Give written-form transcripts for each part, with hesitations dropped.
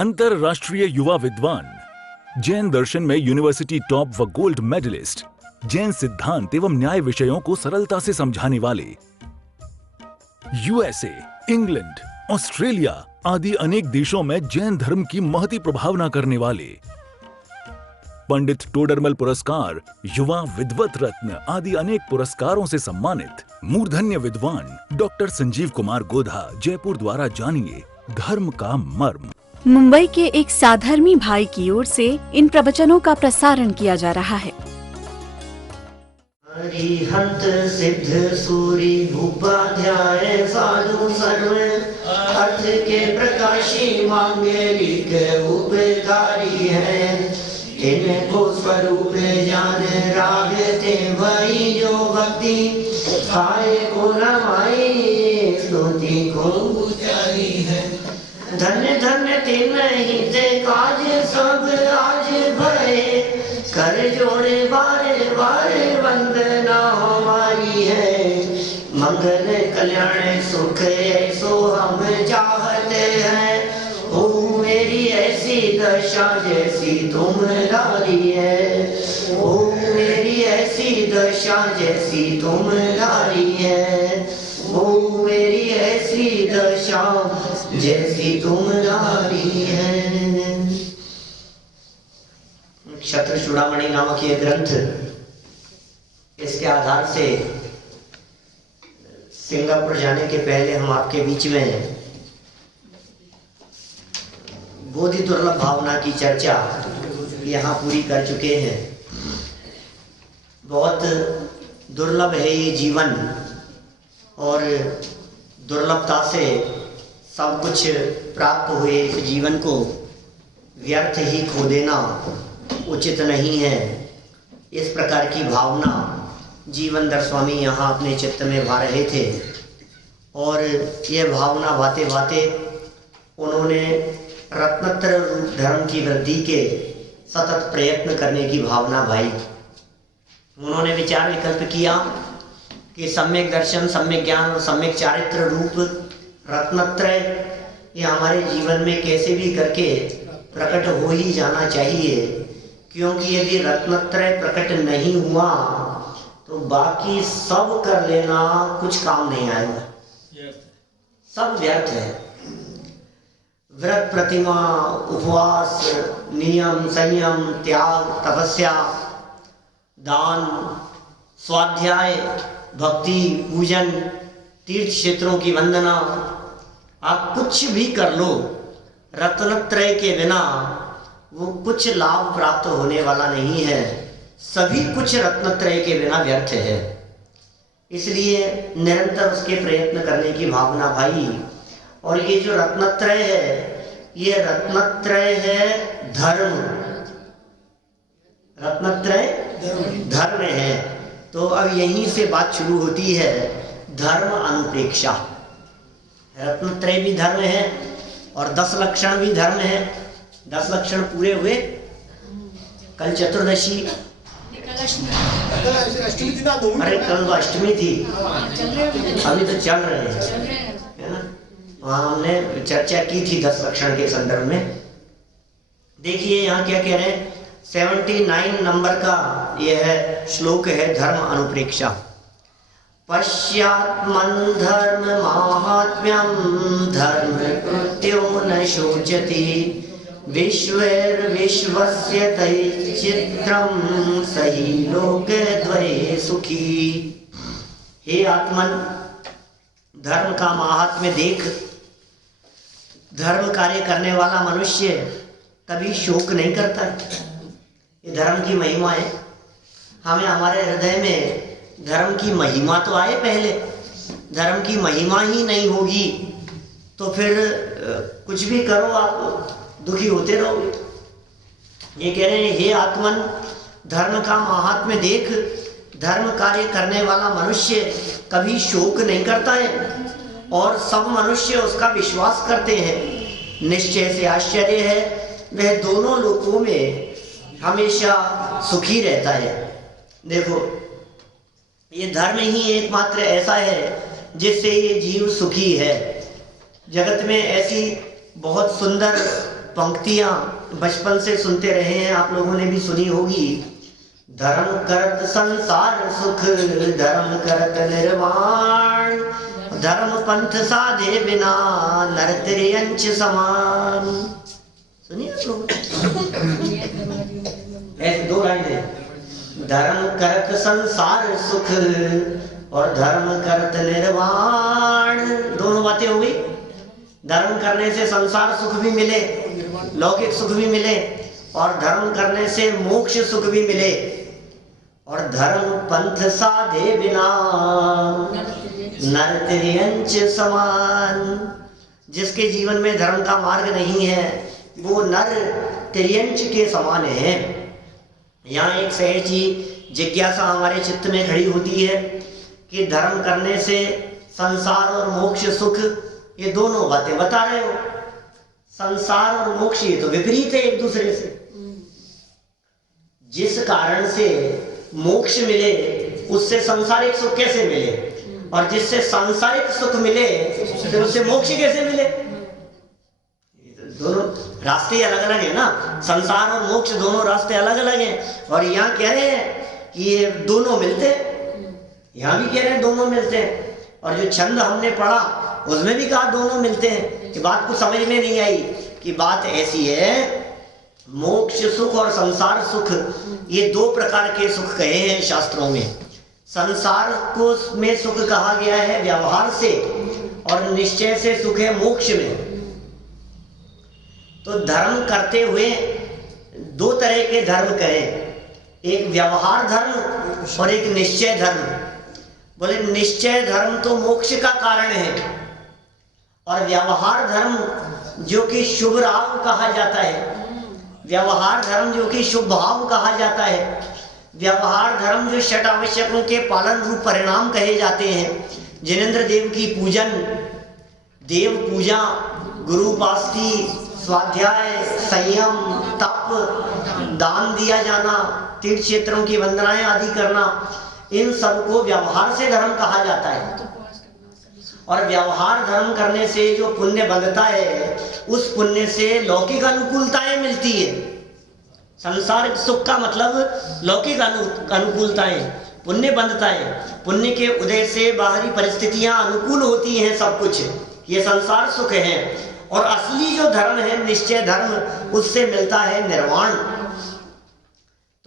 अंतरराष्ट्रीय युवा विद्वान, जैन दर्शन में यूनिवर्सिटी टॉप व गोल्ड मेडलिस्ट, जैन सिद्धांत एवं न्याय विषयों को सरलता से समझाने वाले, यूएसए, इंग्लैंड, ऑस्ट्रेलिया आदि अनेक देशों में जैन धर्म की महती प्रभावना करने वाले, पंडित टोडरमल पुरस्कार, युवा विद्वत रत्न आदि अनेक पुरस्कारों से सम्मानित मूर्धन्य विद्वान डॉक्टर संजीव कुमार गोधा जयपुर द्वारा जानिए धर्म का मर्म। मुंबई के एक साधर्मी भाई की ओर से इन प्रवचनों का प्रसारण किया जा रहा है। हरिहंत सिद्ध सूरी उपाध्याय साधु सर्व अर्थ के प्रकाशी मांगलिक उपकारी है। इनको स्वरूप जान रागते वही जो भक्ति आए को रमाई स्तुति को उचारी है। धन्य धन्य तीन ही ते काज सब आज भरे कर जोड़े बारे बारे वंदना हमारी है। मंगल कल्याण सुख ऐसो हम चाहते हैं। ओ मेरी ऐसी दशा जैसी तुम्हारी है। ओ मेरी ऐसी दशा जैसी तुम्हारी है। ओ मेरी ऐसी दशा जैसी तुम्हारी है। क्षत्र चूड़ामणि नामक ये ग्रंथ, इसके आधार से सिंगापुर जाने के पहले हम आपके बीच में बोधि दुर्लभ भावना की चर्चा यहाँ पूरी कर चुके हैं। बहुत दुर्लभ है ये जीवन और दुर्लभता से सब कुछ प्राप्त हुए इस जीवन को व्यर्थ ही खो देना उचित नहीं है। इस प्रकार की भावना जीवनधर स्वामी यहाँ अपने चित्त में भा रहे थे और ये भावना भाते भाते उन्होंने रत्नत्र रूप धर्म की वृद्धि के सतत प्रयत्न करने की भावना भाई। उन्होंने विचार विकल्प किया कि सम्यक दर्शन, सम्यक ज्ञान और सम्यक चारित्र रूप रत्नत्रय ये हमारे जीवन में कैसे भी करके प्रकट हो ही जाना चाहिए, क्योंकि यदि रत्नत्रय प्रकट नहीं हुआ तो बाकी सब कर लेना कुछ काम नहीं आएगा, सब व्यर्थ है। व्रत, प्रतिमा, उपवास, नियम, संयम, त्याग, तपस्या, दान, स्वाध्याय, भक्ति, पूजन, तीर्थ क्षेत्रों की वंदना, आप कुछ भी कर लो, रत्नत्रय के बिना वो कुछ लाभ प्राप्त होने वाला नहीं है। सभी कुछ रत्नत्रय के बिना व्यर्थ है। इसलिए निरंतर उसके प्रयत्न करने की भावना भाई। और ये जो रत्नत्रय है, ये रत्नत्रय है धर्म, रत्नत्रय धर्म है। तो अब यहीं से बात शुरू होती है धर्म अनुप्रेक्षा। रत्नत्रय भी धर्म है और 10 लक्षण भी धर्म है। 10 लक्षण पूरे हुए। कल चतुर्दशी, अरे कल तो अष्टमी थी, अभी तो चल रहे हैं, है ना। वहाँ हमने चर्चा की थी 10 लक्षण के संदर्भ में। देखिए यहाँ क्या कह रहे हैं, 79 नंबर का यह श्लोक है धर्म अनुप्रेक्षा। पश्यात्मन धर्म माहात्म्यम धर्म कृत्यो न शोचति विश्वस्य तैचित्रम सही लोकद्वये सुखी। हे आत्मन, धर्म का महात्म्य देख। धर्म कार्य करने वाला मनुष्य कभी शोक नहीं करता। ये धर्म की महिमा है। हमें हमारे हृदय में धर्म की महिमा तो आए पहले। धर्म की महिमा ही नहीं होगी तो फिर कुछ भी करो आप दुखी होते रहोगे। ये कह रहे हैं हे आत्मन, धर्म का महात्म्य देख। धर्म कार्य करने वाला मनुष्य कभी शोक नहीं करता है और सब मनुष्य उसका विश्वास करते हैं। निश्चय से आश्चर्य है, वह दोनों लोकों में हमेशा सुखी रहता है। देखो, ये धर्म ही एकमात्र ऐसा है जिससे ये जीव सुखी है। जगत में ऐसी बहुत सुंदर पंक्तियां बचपन से सुनते रहे हैं, आप लोगों ने भी सुनी होगी। धर्म करत संसार सुख, धर्म करत निर्वाण, धर्म पंथ साधे बिना नर त्रियंच समान। सुनिए आप लोग, ऐसे दो लाइन है। धर्म करत संसार सुख और धर्म करत निर्वाण, दोनों बातें हो गई। धर्म करने से संसार सुख भी मिले, लौकिक सुख भी मिले, और धर्म करने से मोक्ष सुख भी मिले। और धर्म पंथ साधे बिना नर त्रियंच समान, जिसके जीवन में धर्म का मार्ग नहीं है वो नर त्रियंच के समान है। यहाँ एक सहजी जिज्ञासा हमारे चित्त में खड़ी होती है कि धर्म करने से संसार और मोक्ष सुख, ये दोनों बातें बता रहे हो। संसार और मोक्ष ये तो विपरीत है एक दूसरे से। जिस कारण से मोक्ष मिले उससे सांसारिक सुख कैसे मिले, और जिससे सांसारिक सुख मिले फिर उससे मोक्ष कैसे मिले? दोनों रास्ते अलग अलग है ना, संसार और मोक्ष दोनों रास्ते अलग अलग हैं। और यहाँ कह रहे हैं कि ये दोनों मिलते हैं, यहाँ भी कह रहे हैं दोनों मिलते हैं। और जो छंद हमने पढ़ा उसमें भी कहा दोनों मिलते हैं। कि बात कुछ समझ में नहीं आई कि बात ऐसी है, मोक्ष सुख और संसार सुख ये दो प्रकार के सुख कहे हैं शास्त्रों में। संसार को में सुख कहा गया है व्यवहार से, और निश्चय से सुख है मोक्ष में। तो धर्म करते हुए दो तरह के धर्म करें, एक व्यवहार धर्म और एक निश्चय धर्म। बोले निश्चय धर्म तो मोक्ष का कारण है, और व्यवहार धर्म जो कि शुभ राग कहा जाता है, व्यवहार धर्म जो कि शुभ भाव कहा जाता है, व्यवहार धर्म जो षट आवश्यकों के पालन रूप परिणाम कहे जाते हैं, जिनेंद्र देव की पूजन, देव पूजा, गुरु उपासना, स्वाध्याय, संयम, तप, दान दिया जाना, तीर्थ क्षेत्रों की वंदनाएं आदि करना, इन सबको व्यवहार से धर्म कहा जाता है। और व्यवहार धर्म करने से जो पुण्य बनता है उस पुण्य से लौकिक अनुकूलताएं मिलती है। संसार सुख का मतलब लौकिक अनुकूलताएं, पुण्य बनता है। पुण्य के उदय से बाहरी परिस्थितियां अनुकूल होती हैं, सब कुछ ये संसार सुख है। और असली जो धर्म है निश्चय धर्म, उससे मिलता है निर्वाण।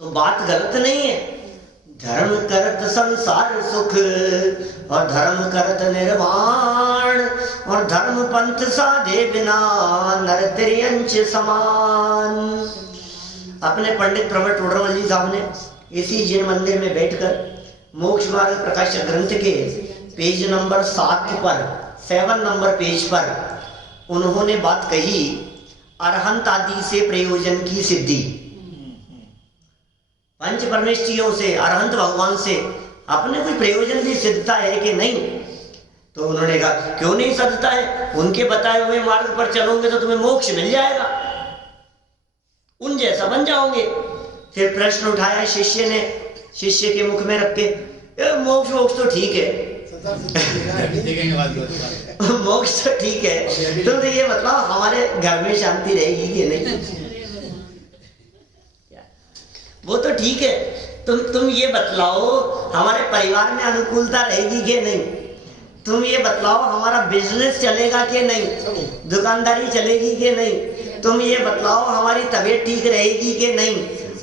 तो बात गलत नहीं है। धर्म करत संसार सुख और धर्म करत निर्वाण, और धर्म पंथ साधे बिना नर त्रियंच समान। अपने पंडित प्रवर टोडरमल जी साहब ने इसी जिन मंदिर में बैठकर मोक्ष मार्ग प्रकाशक ग्रंथ के पेज नंबर 7 नंबर पेज पर उन्होंने बात कही, अरहंत आदि से प्रयोजन की सिद्धि। पंच परमेष्ठियों से, अरहंत भगवान से अपने कोई प्रयोजन भी सिद्धता है कि नहीं? तो उन्होंने कहा क्यों नहीं सिद्धता है, उनके बताए हुए मार्ग पर चलोगे तो तुम्हें मोक्ष मिल जाएगा, उन जैसा बन जाओगे। फिर प्रश्न उठाया शिष्य ने, शिष्य के मुख में रख के, मोक्ष मोक्ष तो ठीक है मोक्ष तो ठीक है, तुम तो ये बताओ हमारे घर में शांति रहेगी कि नहीं? वो तो ठीक है, तुम ये बतलाओ हमारे परिवार में अनुकूलता रहेगी कि नहीं? तुम ये बतलाओ हमारा बिजनेस चलेगा कि नहीं, दुकानदारी चलेगी कि नहीं? तुम ये बतलाओ हमारी तबीयत ठीक रहेगी कि नहीं?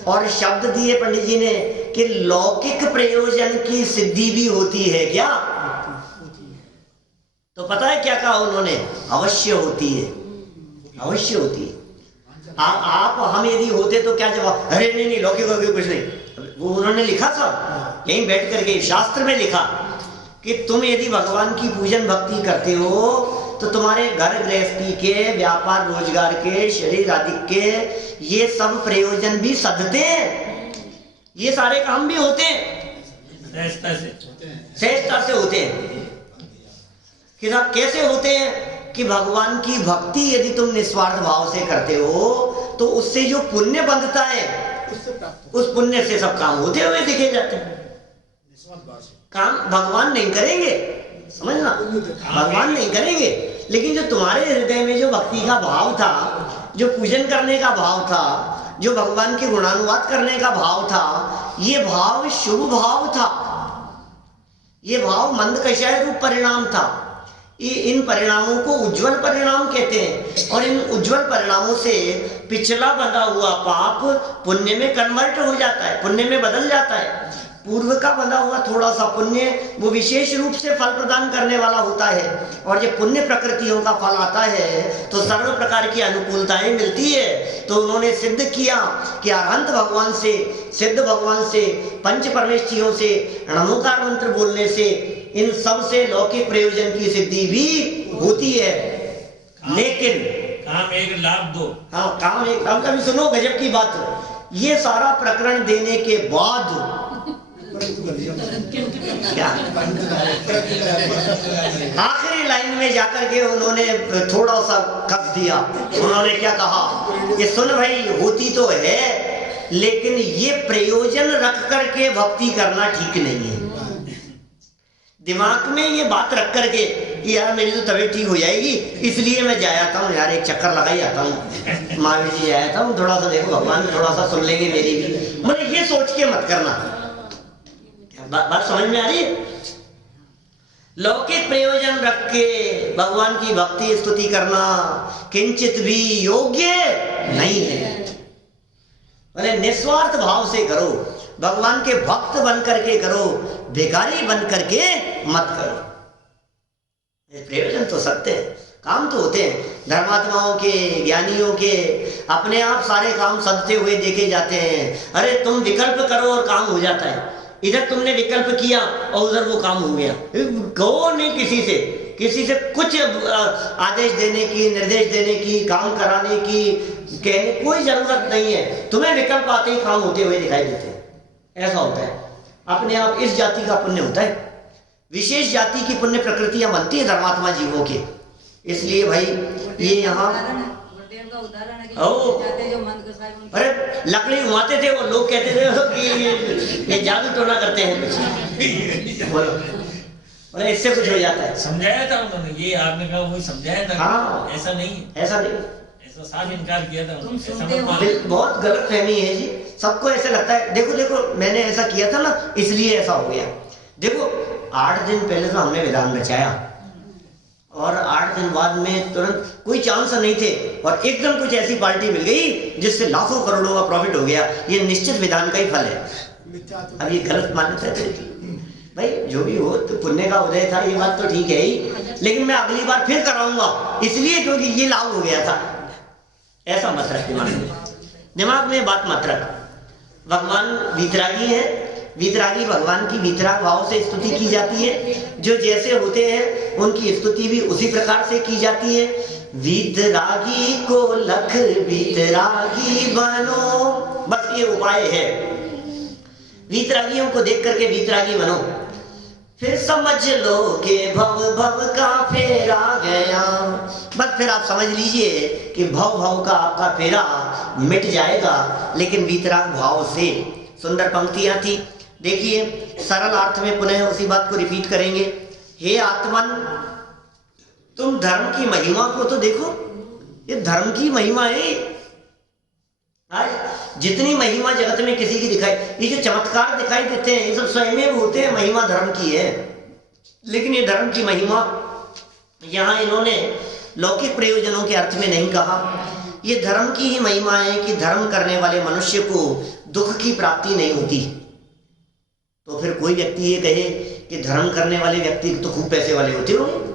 और शब्द दिए पंडित जी ने कि लौकिक प्रयोजन की सिद्धि भी होती है क्या? तो पता है क्या कहा उन्होंने? अवश्य होती है, अवश्य होती है। आप हम यदि होते तो क्या जवाब? अरे नहीं नहीं, लौकिक वौकिक कुछ नहीं। वो उन्होंने लिखा सब यहीं बैठ करके शास्त्र में लिखा कि तुम यदि भगवान की पूजन भक्ति करते हो तो तुम्हारे घर गृहस्थी के, व्यापार रोजगार के, शरीर आदि के ये सब प्रयोजन भी सधते हैं, ये सारे काम भी होते हैं, सहजता से होते हैं। कि साहब कैसे होते हैं? कि भगवान की भक्ति यदि तुम निस्वार्थ भाव से करते हो तो उससे जो पुण्य बंधता है उस पुण्य से सब काम होते हुए दिखे जाते हैं। काम भगवान नहीं करेंगे, समझना, भगवान नहीं करेंगे, लेकिन जो तुम्हारे हृदय में जो भक्ति का भाव था जो पूजन करने का भाव था, जो भगवान के गुणानुवाद करने का भाव था, ये भाव शुभ भाव था, ये भाव मंदकषाय रूप परिणाम था। इन परिणामों को उज्जवल परिणाम कहते हैं, और इन उज्जवल परिणामों से पिछला बंधा हुआ पाप पुण्य में कन्वर्ट हो जाता है, पुण्य में बदल जाता है। पूर्व का बंधा हुआ थोड़ा सा पुण्य वो विशेष रूप से फल प्रदान करने वाला होता है, और जब पुण्य प्रकृतियों का फल आता है तो सर्व प्रकार की अनुकूलताएं मिलती है। तो उन्होंने सिद्ध किया कि अरहंत भगवान से, सिद्ध भगवान से, पंच परमेष्ठियों से, नमोकार मंत्र बोलने से इन सब से लौकिक प्रयोजन की सिद्धि भी होती है। लेकिन काम एक लाभ दो। हाँ, काम एक, अब कभी सुनो गजब की बात, ये सारा प्रकरण देने के बाद क्या आखिरी लाइन में जाकर के उन्होंने थोड़ा सा कस दिया। उन्होंने क्या कहा कि सुन भाई, होती तो है लेकिन ये प्रयोजन रख करके भक्ति करना ठीक नहीं है। दिमाग में ये बात रख करके कि यार मेरी तो तबीयत ठीक हो जाएगी इसलिए मैं जाया था यार, एक चक्कर लगा ही आता हूँ, महावीर जी जाया था, थोड़ा सा देखो भगवान थोड़ा सा सुन लेंगे मेरी भी। मतलब ये सोच के मत करना। बात समझ में आ रही है? लौकिक प्रयोजन रख के भगवान की भक्ति स्तुति करना किंचित भी योग्य नहीं है। बोले निस्वार्थ भाव से करो, भगवान के भक्त बन करके करो, भिखारी बन करके मत करो। प्रयोजन तो सत्य है, काम तो होते हैं धर्मात्माओं के, ज्ञानियों के, अपने आप सारे काम सदते हुए देखे जाते हैं। अरे तुम विकल्प करो और काम हो जाता है। इधर तुमने विकल्प किया और उधर वो काम हो गया। कहो नहीं किसी से कुछ आदेश देने की, निर्देश देने की, काम कराने की, कहने कोई जरूरत नहीं है। तुम्हें विकल्प आते ही काम होते हुए दिखाई देते हैं। ऐसा होता है, अपने आप इस जाति का पुण्य होता है। विशेष जाति की पुण्य प्रकृतियां बनती है धर्मात्मा जीवों के। इसलिए भाई ये यहाँ अरे लकड़ी घुमाते थे वो लोग, कहते थे कि ये जादू टोना करते हैं कुछ। बोलो इससे कुछ हो जाता है। समझाया था उन्होंने, ये आपने कहा वही समझाया था। हाँ, ऐसा नहीं, ऐसा नहीं, ऐसा साफ इनकार किया था। बहुत गलत फहमी है जी। सबको ऐसा लगता है देखो मैंने ऐसा किया था ना इसलिए ऐसा हो गया। देखो 8 दिन पहले तो हमने विधान रचाया और 8 दिन बाद में तुरंत कोई चांस नहीं थे और एकदम कुछ ऐसी पार्टी मिल गई जिससे लाखों करोड़ों का प्रॉफिट हो गया। ये निश्चित विधान का ही फल है। अब ये गलत मान्यता है भाई, जो भी हो तो पुण्य का उदय था, ये बात तो ठीक है ही, लेकिन मैं अगली बार फिर कराऊंगा इसलिए क्योंकि ये लाभ हो गया था। ऐसा मत रख दिमाग में बात मत रख। भगवान वीतरागी है, वीतरागी भगवान की वीतराग भाव से स्तुति की जाती है। जो जैसे होते हैं उनकी स्तुति भी उसी प्रकार से की जाती है। वीतरागी को लख वीतरागी बनो, बस ये उपाय है। वीतरागियों को देख करके वीतरागी बनो, फिर समझ लो कि भव भव का फेरा गया। बस फिर आप समझ लीजिए कि भव भव का आपका फेरा मिट जाएगा, लेकिन वीतराग भाव से। सुंदर पंक्तियां थी, देखिए सरल अर्थ में पुनः उसी बात को रिपीट करेंगे। हे आत्मन, तुम धर्म की महिमा को तो देखो, ये धर्म की महिमा है। जितनी महिमा जगत में किसी की दिखाई, ये जो चमत्कार दिखाई देते हैं ये सब स्वयं होते हैं, महिमा धर्म की है। लेकिन ये धर्म की महिमा यहाँ इन्होंने लौकिक प्रयोजनों के अर्थ में नहीं कहा। ये धर्म की ही महिमा है कि धर्म करने वाले मनुष्य को दुख की प्राप्ति नहीं होती। तो फिर कोई व्यक्ति ये कहे कि धर्म करने वाले व्यक्ति तो खूब पैसे वाले होते होंगे,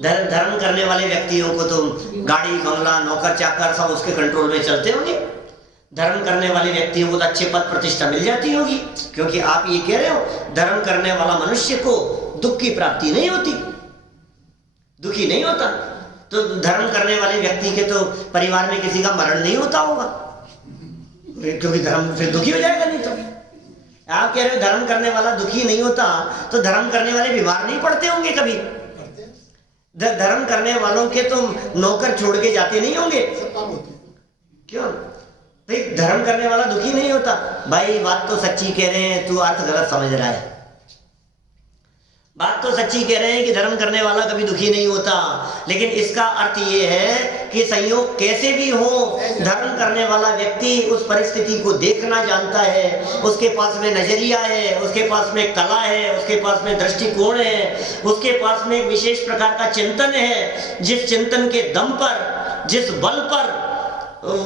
धर्म करने वाले व्यक्तियों को तो गाड़ी बंगला नौकर चाकर सब उसके कंट्रोल में चलते होंगे, धर्म करने वाले व्यक्तियों को तो अच्छे पद प्रतिष्ठा मिल जाती होगी, क्योंकि आप ये कह रहे हो धर्म करने वाला मनुष्य को दुख की प्राप्ति नहीं होती, दुखी नहीं होता। तो धर्म करने वाले व्यक्ति के तो परिवार में किसी का मरण नहीं होता होगा, क्योंकि धर्म फिर दुखी हो जाएगा। नहीं तो आप कह रहे हो धर्म करने वाला दुखी नहीं होता, तो धर्म करने वाले बीमार नहीं पड़ते होंगे कभी? धर्म करने वालों के तो नौकर छोड़ के जाते नहीं होंगे, क्यों भाई? धर्म करने वाला दुखी नहीं होता। भाई बात तो सच्ची कह रहे हैं, तू अर्थ गलत समझ रहा है। बात तो सच्ची कह रहे हैं कि धर्म करने वाला कभी दुखी नहीं होता, लेकिन इसका अर्थ ये है कि संयोग कैसे भी हो, धर्म करने वाला व्यक्ति उस परिस्थिति को देखना जानता है, उसके पास में नजरिया है, उसके पास में कला है, उसके पास में दृष्टिकोण है, उसके पास में एक विशेष प्रकार का चिंतन है, जिस चिंतन के दम पर, जिस बल पर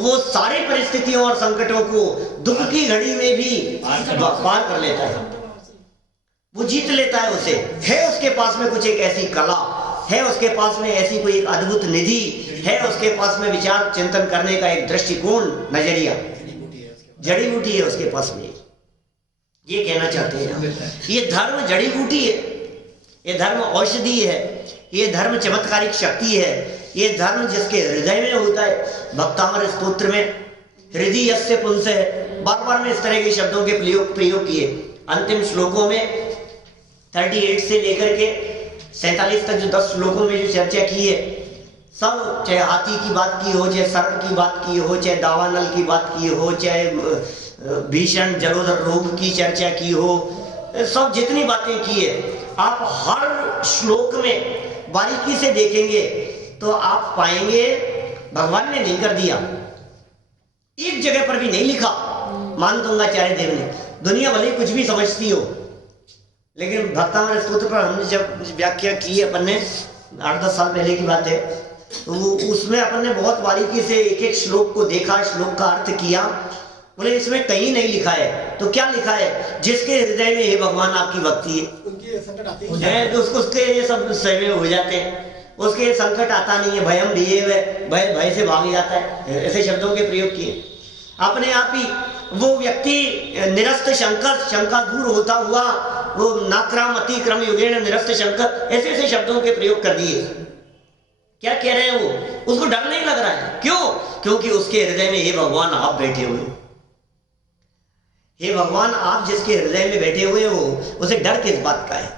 वो सारी परिस्थितियों और संकटों को दुख की घड़ी में भी पार कर लेता है, वो जीत लेता है। उसे है उसके पास में कुछ एक ऐसी कला है, उसके पास में ऐसी कोई एक अद्भुत निधि है, उसके पास में विचार चिंतन करने का एक दृष्टिकोण, नजरिया, जड़ी बूटी है उसके पास में। ये कहना चाहते हैं ये धर्म जड़ी बूटी है, ये धर्म औषधि है, ये धर्म चमत्कारिक शक्ति है, ये धर्म जिसके हृदय में होता है। भक्तामर स्तोत्र में हृदय यस्य पुंस है, बार बार में इस तरह के शब्दों के प्रयोग किए। अंतिम श्लोकों में 38 से लेकर के 47 तक जो 10 श्लोकों में जो चर्चा की है, सब चाहे हाथी की बात की हो, चाहे सर्प की बात की हो, चाहे दावानल की बात की हो, चाहे भीषण जलोदर रोग की चर्चा की हो, सब जितनी बातें की है, आप हर श्लोक में बारीकी से देखेंगे तो आप पाएंगे भगवान ने नहीं कर दिया, एक जगह पर भी नहीं लिखा मान दूंगाचार्य देव ने। दुनिया भले कुछ भी समझती हो, लेकिन भक्तामर स्तोत्र पर हमने जब व्याख्या की है, अपन ने 8-10 साल पहले की बात है, तो उसमें अपन ने बहुत बारीकी से एक एक श्लोक को देखा, श्लोक का अर्थ किया। बोले इसमें कहीं नहीं लिखा है, तो क्या लिखा है? जिसके हृदय में हे भगवान आपकी भक्ति है, तो उसके ये सब सहमे हो जाते हैं, उसके संकट आता नहीं है, भयम दिए भय से भाग जाता है, ऐसे शब्दों के प्रयोग किए। अपने आप ही वो व्यक्ति निरस्त शंका दूर होता हुआ, वो नाक्राम अतिक्रम युगेण निरस्त शंकर, ऐसे ऐसे शब्दों के प्रयोग कर दिए। क्या कह रहे हैं वो? उसको डर नहीं लग रहा है। क्यों? क्योंकि उसके हृदय में हे भगवान आप बैठे हुए हो। हे भगवान आप जिसके हृदय में बैठे हुए हो, उसे डर किस बात का है?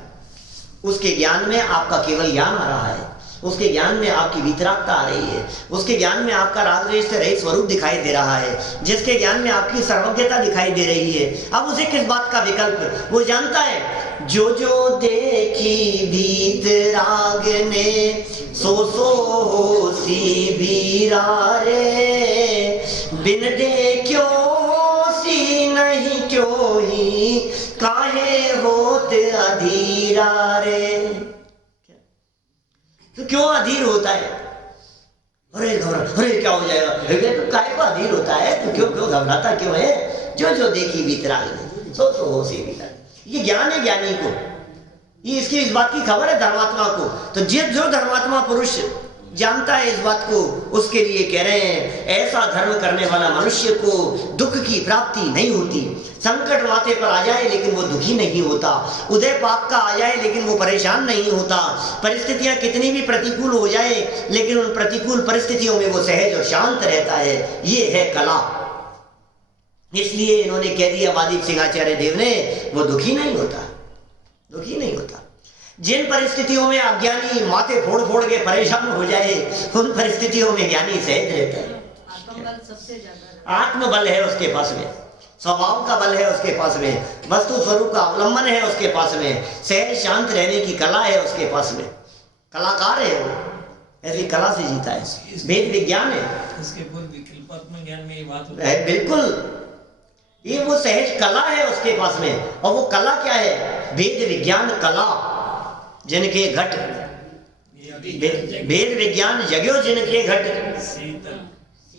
उसके ज्ञान में आपका केवल ज्ञान आ रहा है, उसके ज्ञान में आपकी वितरागता आ रही है, उसके ज्ञान में आपका राग द्वेष से रहित स्वरूप दिखाई दे रहा है, जिसके ज्ञान में आपकी सर्वज्ञता दिखाई दे रही है। अब उसे किस बात का विकल्प? वो जानता है जो जो देखी वितराग ने सो सो सी बीरा रे, बिन देखो सी नहीं क्यों ही काहे होत अधीरा रे। तो क्यों अधीर होता है? अरे घबरा, अरे क्या हो जाएगा? तो काय को अधीर होता है? तो क्यों घबराता क्यों है? जो जो देखी वितराग ने सो सो हो सी बीरा। ये ज्ञान है ज्ञानी को, ये इसकी इस बात की खबर है धर्मात्मा को। तो जो धर्मात्मा पुरुष जानता है इस बात को, उसके लिए कह रहे हैं ऐसा धर्म करने वाला मनुष्य को दुख की प्राप्ति नहीं होती। संकट माथे पर आ जाए लेकिन वो दुखी नहीं होता, उदय पाप का आ जाए लेकिन वो परेशान नहीं होता, परिस्थितियां कितनी भी प्रतिकूल हो जाए लेकिन उन प्रतिकूल परिस्थितियों में वो सहज और शांत रहता है। ये है कला। इसलिए इन्होंने कह दिया वादीप सिंहाचार्य देव ने, वो दुखी नहीं होता, दुखी नहीं होता। जिन परिस्थितियों में अज्ञानी माथे फोड़ फोड़ के परेशान हो जाए, उन परिस्थितियों में ज्ञानी सहज रहता है। आत्मबल सबसे ज्यादा, आत्मबल है उसके पास में, स्वभाव का बल है उसके पास में, वस्तु स्वरूप का अवलंबन है उसके पास में, सहज शांत रहने की कला है उसके पास में, कलाकार है वो, ऐसी कला से जीता है। वेद विज्ञान है इसके पूर्व विकल्पात्मक ज्ञान में ये बात है, बिल्कुल ये वो सहज कला है उसके पास में। और वो कला क्या है? वेद विज्ञान कला जिनके घट, वेद विज्ञान जग्यो जिनके घट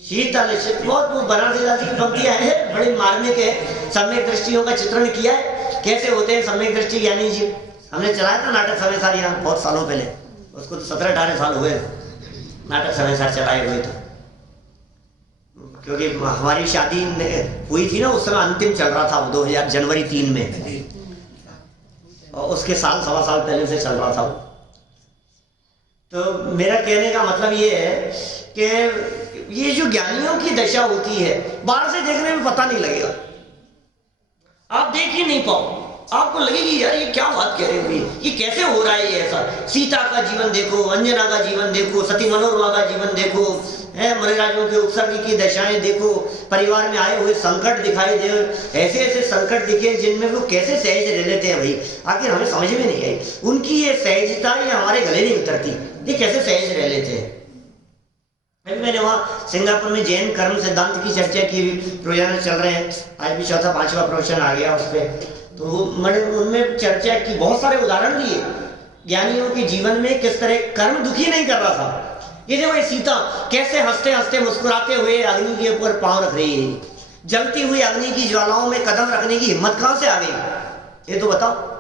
शीतल। बहुत वो बनारसी दास की पंक्तियां हैं, बड़ी मार्मिक है। सम्यक दृष्टियों का चित्रण किया है, कैसे होते हैं सम्यक दृष्टि ज्ञानी जी। हमने चलाया था नाटक समय सार यहाँ बहुत सालों पहले, उसको तो 17-18 साल हुए नाटक समय सार चलाए हुए। तो क्योंकि हमारी शादी हुई थी ना, उस समय अंतिम चल रहा था 2000 जनवरी 3 में, और उसके साल सवा साल पहले से चल रहा था। तो मेरा कहने का मतलब ये है कि ये जो ज्ञानियों की दशा होती है, बाहर से देखने में पता नहीं लगेगा, आप देख ही नहीं पाओ। आपको लगेगी यार ये क्या बात कह रहे हो, ये कैसे हो रहा है ये ऐसा। सीता का जीवन देखो, अंजना का जीवन देखो, सती मनोरमा का जीवन देखो, मणिराजों के उत्सर्ग की दशाएं देखो, परिवार में आए हुए संकट दिखाई दे, ऐसे ऐसे संकट दिखे जिनमें वो कैसे सहज रह लेते हैं भाई। आखिर हमें समझ में नहीं आई उनकी ये सहजता, ये हमारे गले नहीं उतरती, ये कैसे सहज रह लेते हैं। अभी मैंने वहाँ सिंगापुर में जैन कर्म सिद्धांत की चर्चा की, प्रोजन चल रहे हैं, आज भी चौथा पांचवा प्रवचन आ गया उस पर। तो मैंने उनमें चर्चा की, बहुत सारे उदाहरण दिए ज्ञानियों के जीवन में किस तरह कर्म दुखी नहीं कर रहा था। ये देखो सीता कैसे हंसते हंसते मुस्कुराते हुए अग्नि के ऊपर पांव रख रही है, जलती हुई अग्नि की ज्वालाओं में कदम रखने की हिम्मत कहां से आ गई, ये तो बताओ।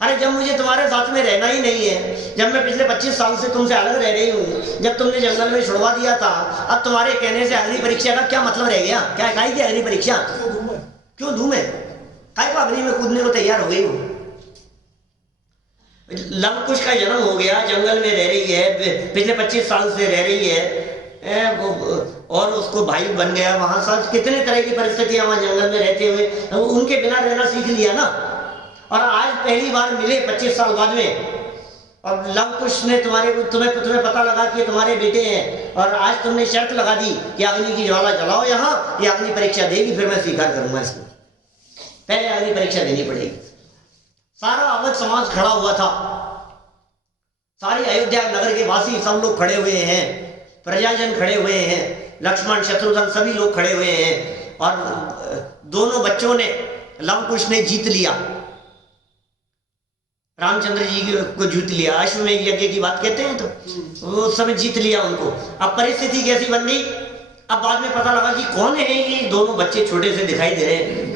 अरे जब मुझे तुम्हारे साथ में रहना ही नहीं है, जब मैं पिछले 25 साल से तुमसे अलग रह रही हूँ, जब तुमने जंगल में छुड़वा दिया था, अब तुम्हारे कहने से अग्नि परीक्षा का क्या मतलब रह गया। क्या काहे की अग्नि परीक्षा, क्यों दूं मैं, काहे को अग्नि में कूदने को तैयार हो गई हूँ। लव कुश का जन्म हो गया, जंगल में रह रही है, पिछले 25 साल से रह रही है, और उसको भाई बन गया वहां साथ, कितने तरह की परिस्थितियां वहां जंगल में रहते हुए, उनके बिना रहना सीख लिया ना। और आज पहली बार मिले 25 साल बाद में, और लव कुश ने तुम्हें पता लगा कि तुम्हारे बेटे हैं, और आज तुमने शर्त लगा दी कि अग्नि की ज्वाला जलाओ यहाँ, ये अग्नि परीक्षा देगी, फिर मैं स्वीकार करूंगा इसको। पहले अग्नि परीक्षा देनी पड़ेगी। सारा अवध समाज खड़ा हुआ था, सारी अयोध्या नगर के वासी सब लोग खड़े हुए हैं, प्रजाजन खड़े हुए हैं, लक्ष्मण शत्रुघ्न सभी लोग खड़े हुए हैं, और दोनों बच्चों ने, लव कुश ने जीत लिया, रामचंद्र जी को जीत लिया। अश्वमेध यज्ञ की बात कहते हैं तो वो समय जीत लिया उनको। अब परिस्थिति कैसी बन गई, अब बाद में पता लगा कि कौन है ये दोनों बच्चे, छोटे से दिखाई दे रहे हैं,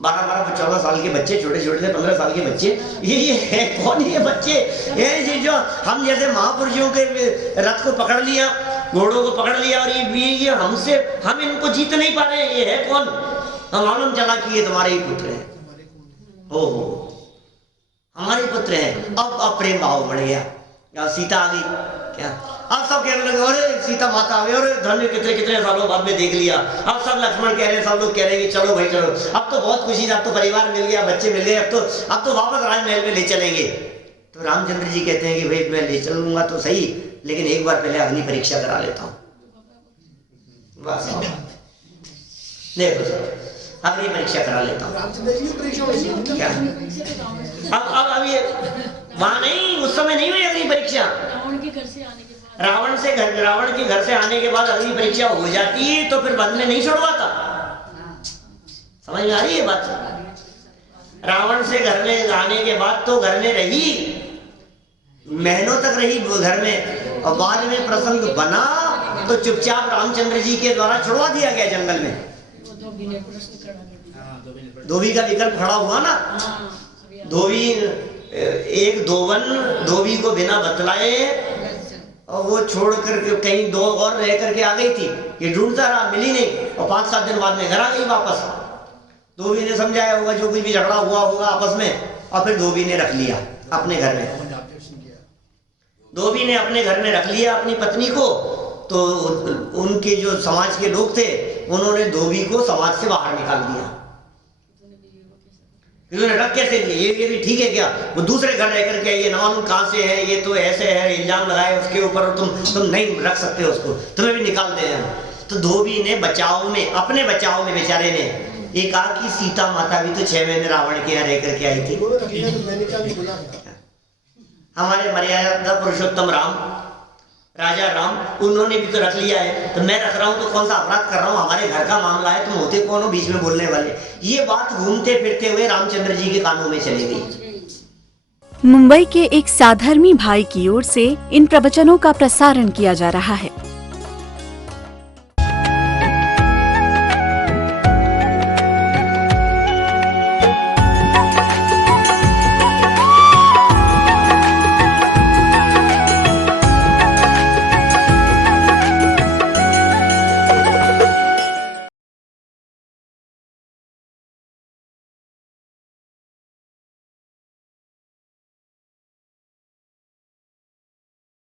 12-14 साल के बच्चे, छोटे छोटे से 15 साल के बच्चे, ये है कौन ये बच्चे, ये जो हम जैसे महापुरुषों के रथ को पकड़ लिया, घोड़ों को पकड़ लिया, और ये हमसे, हम इनको जीत नहीं पा रहे हैं, ये है कौन। हम मालूम चला कि ये तुम्हारे ही पुत्र है, ओहो हमारे पुत्र है। अब प्रेम भाव बढ़ गया, सीता आ गई क्या, अब सब कहने लगे अरे सीता माता आ गई, और धन्य कितने सालों बाद में देख लिया। अब सब लक्ष्मण कह रहे हैं, सब लोग कह रहे हैं कि चलो भाई चलो, अब तो बहुत खुशी, अब तो परिवार मिल गया, बच्चे मिल गए, अब तो वापस राजमहल में ले चलेंगे। तो रामचंद्र जी कहते हैं कि भाई मैं ले चलूंगा तो सही, लेकिन एक बार पहले अग्नि परीक्षा करा लेता हूँ। देखो अग्नि परीक्षा करा लेता हूँ। क्या अब ये वहां नहीं, उस समय नहीं हुई अग्नि परीक्षा। रावण के घर से आने के बाद अग्नि परीक्षा हो जाती है तो फिर वन में नहीं छोड़वाता। समझ में आ रही है बात। रावण से घर में आने के बाद तो घर में रही, महीनों तक रही घर में, और बाद में प्रसंग बना तो चुपचाप रामचंद्र जी के द्वारा छुड़वा दिया गया जंगल में। धोबी का विकल्प खड़ा हुआ ना, धोबी एक धोबी को बिना बतलाए और वो छोड़कर कहीं दो और रह करके आ गई थी, ये ढूंढता रहा, मिली नहीं, और 5-7 दिन बाद में घर आ गई वापस। धोबी ने समझाया होगा जो कुछ भी झगड़ा हुआ होगा आपस में, और फिर धोबी ने रख लिया अपने घर में। धोबी ने अपने घर में रख लिया अपनी पत्नी को, तो उनके जो समाज के लोग थे उन्होंने धोबी को समाज से बाहर निकाल दिया। रख कैसे लिए, ये भी ठीक है क्या, वो दूसरे घर रह करके ये ना मालूम कहां से है, ये तो ऐसे है, इल्जाम लगाए उसके ऊपर, और तुम नहीं रख सकते उसको, तुम्हें भी निकाल दे हम। तो धोबी ने बचाव में, अपने बचाव में बेचारे ने ये कहा कि सीता माता भी तो 6 महीने रावण के यहाँ रह करके आई थी। हमारे मर्यादा पुरुषोत्तम राम, राजा राम, उन्होंने भी तो रख लिया है, तो मैं रख रहा हूं तो कौन सा अपराध कर रहा हूं, हमारे घर का मामला है, तुम होते कौन हो बीच में बोलने वाले। ये बात घूमते फिरते हुए रामचंद्र जी के कानों में चली गई। मुंबई के एक साधर्मी भाई की ओर से इन प्रवचनों का प्रसारण किया जा रहा है।